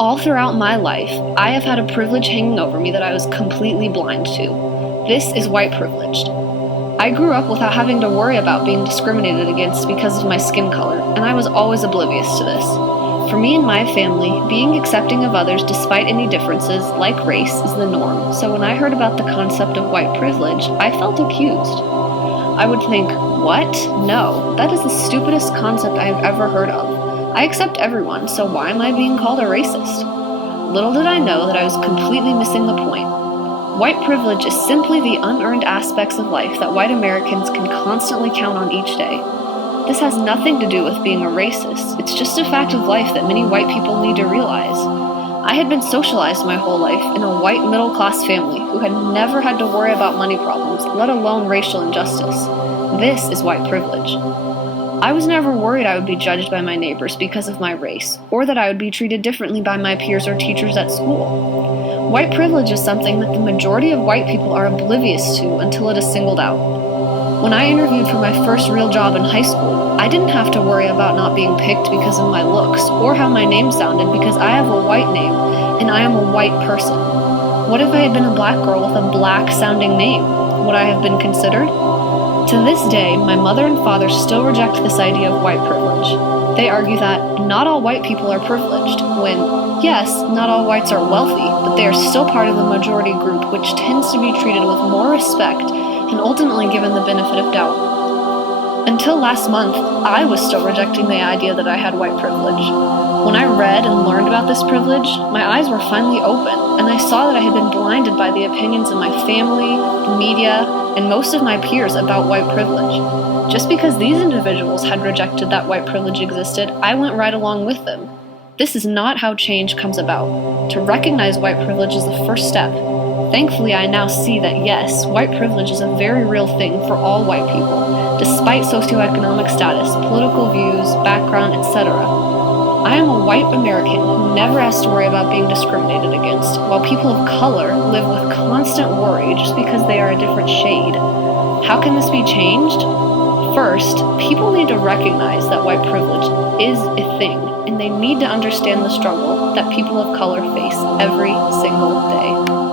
All throughout my life, I have had a privilege hanging over me that I was completely blind to. This is white privilege. I grew up without having to worry about being discriminated against because of my skin color, and I was always oblivious to this. For me and my family, being accepting of others despite any differences, like race, is the norm, so when I heard about the concept of white privilege, I felt accused. I would think, what? No, that is the stupidest concept I have ever heard of. I accept everyone, so why am I being called a racist? Little did I know that I was completely missing the point. White privilege is simply the unearned aspects of life that white Americans can constantly count on each day. This has nothing to do with being a racist. It's just a fact of life that many white people need to realize. I had been socialized my whole life in a white middle-class family who had never had to worry about money problems, let alone racial injustice. This is white privilege. I was never worried I would be judged by my neighbors because of my race, or that I would be treated differently by my peers or teachers at school. White privilege is something that the majority of white people are oblivious to until it is singled out. When I interviewed for my first real job in high school, I didn't have to worry about not being picked because of my looks, or how my name sounded because I have a white name, and I am a white person. What if I had been a black girl with a black-sounding name? Would I have been considered? To this day, my mother and father still reject this idea of white privilege. They argue that not all white people are privileged, when, yes, not all whites are wealthy, but they are still part of the majority group which tends to be treated with more respect and ultimately given the benefit of doubt. Until last month, I was still rejecting the idea that I had white privilege. When I read and learned about this privilege, my eyes were finally open, and I saw that I had been blinded by the opinions of my family, the media, and most of my peers about white privilege. Just because these individuals had rejected that white privilege existed, I went right along with them. This is not how change comes about. To recognize white privilege is the first step. Thankfully, I now see that yes, white privilege is a very real thing for all white people, despite socioeconomic status, political views, background, etc. I am a white American who never has to worry about being discriminated against, while people of color live with constant worry just because they are a different shade. How can this be changed? First, people need to recognize that white privilege is a thing, and they need to understand the struggle that people of color face every single day.